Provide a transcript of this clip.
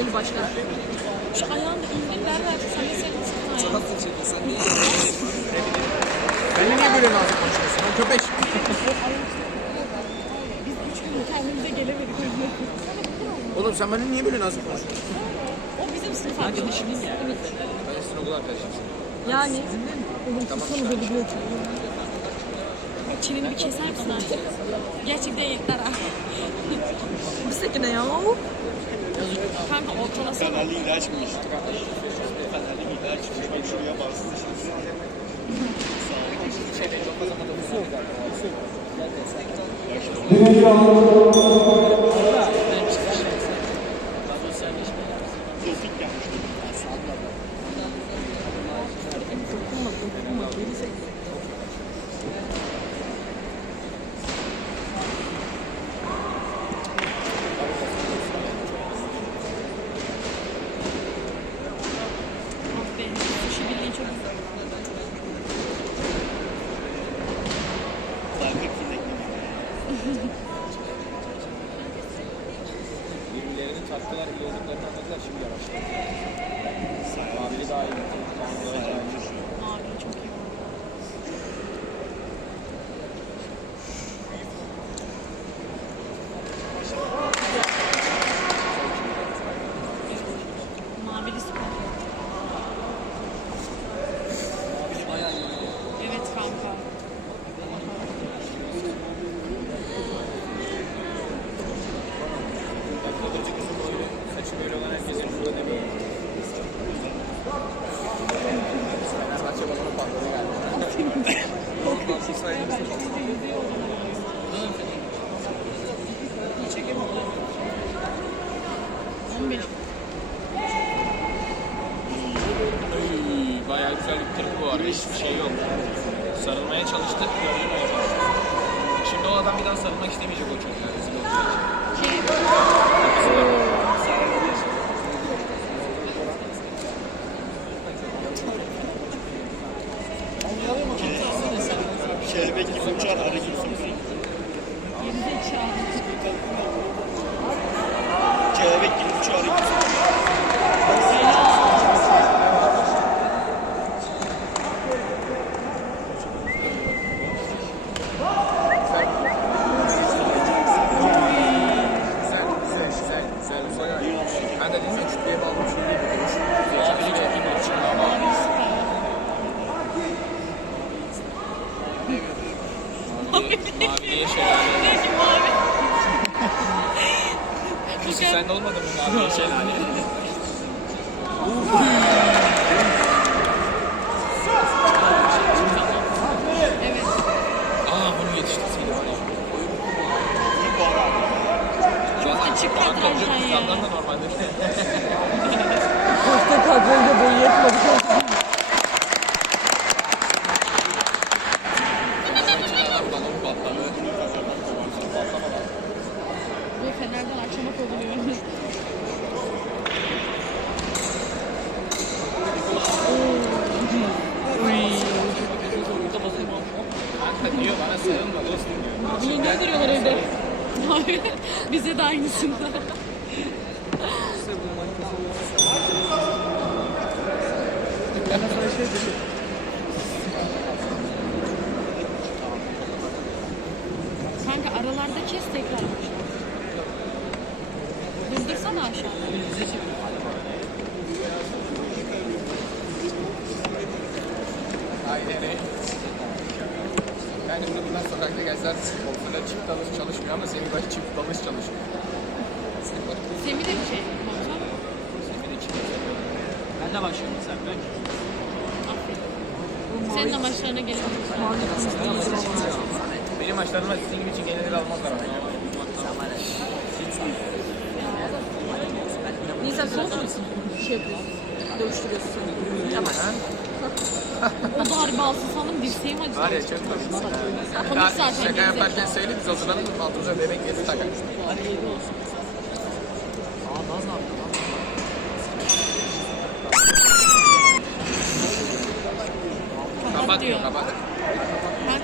Eli başkan. Şu ayağında indir ver ver. Sen de senin sıkın ayağını. Nasıl çekiyorsan değil. Benimle niye böyle nazik konuşuyorsun? Ben köpek. Biz üç gün kendimize gelemedik. Oğlum sen benimle niye böyle nazik konuşuyorsun? O bizim sınıf arkadaşımız. Evet. Ben sizin okul arkadaşımsın. Yani. Oğlum susana böyle diyor ki. Çeneni bir keser misin artık? Gerçekten yeter ha. Bir sekine ya. Kanka ortalasana. Fenerli ilaçmış. Fenerli ilaçmış. Bak şuraya bastı. Tofik Birbirlerinin tatlılar, yoğurduklarını anladılar şimdi yavaşlar. Mavili daha iyi. Mavi çok iyi. Mavili süper. Ay, Bayağı güzel bitirdi bu arada. Hiçbir şey yok. Sarılmaya çalıştık, gördüm hocam. Şimdi o adam bir daha sarılmak istemeyecek o çocuğa. Rezil olacak. Şey, Kelebek gibi uçar sokar. gerizekalı. Kelebek gibi uçar gibi sokar. Güzel, güzel, güzel, güzel. Ben de ya kütleye bağlı bir şey değil. Mavili çok iyi bir şey ama. Mavi, maviliye şelale. Peki mavi. Hiç sende olmadı mı maviye şelale? Evet. Aa bunu yetiştirseydi Küçük kanka kadrodan olacak ya. kızlardan da normalde. Koşta kadroyla boyu yetmedi. Ne veriyorlar evde? Bize de aynısını. Kanka aralarda kes tekrar aşağı. Hızdırsana aşağı. Aynen. Yani bundan sokakta gezler kontroller çift dalış çalışmıyor ama senin baş çift dalış çalışıyor. Semih de bir şey. Kontrol. de çift Ben de başlıyorum sen ben. Aferin. Senin amaçlarına gelebiliriz. Benim maçlarıma sizin gibi çingeneleri almazlar ama. Neyse son musun? Şey yapıyorsun. Dövüştürüyorsun seni. Tamam. O darbe alsın sandım dirseğim acıdı. Var ya çok komik. Komik Daha zaten, Şaka yaparken söyle biz hazırlanıp altımıza bebek yedi takarız. Aa Naz ne lan? Kapat diyor kapat.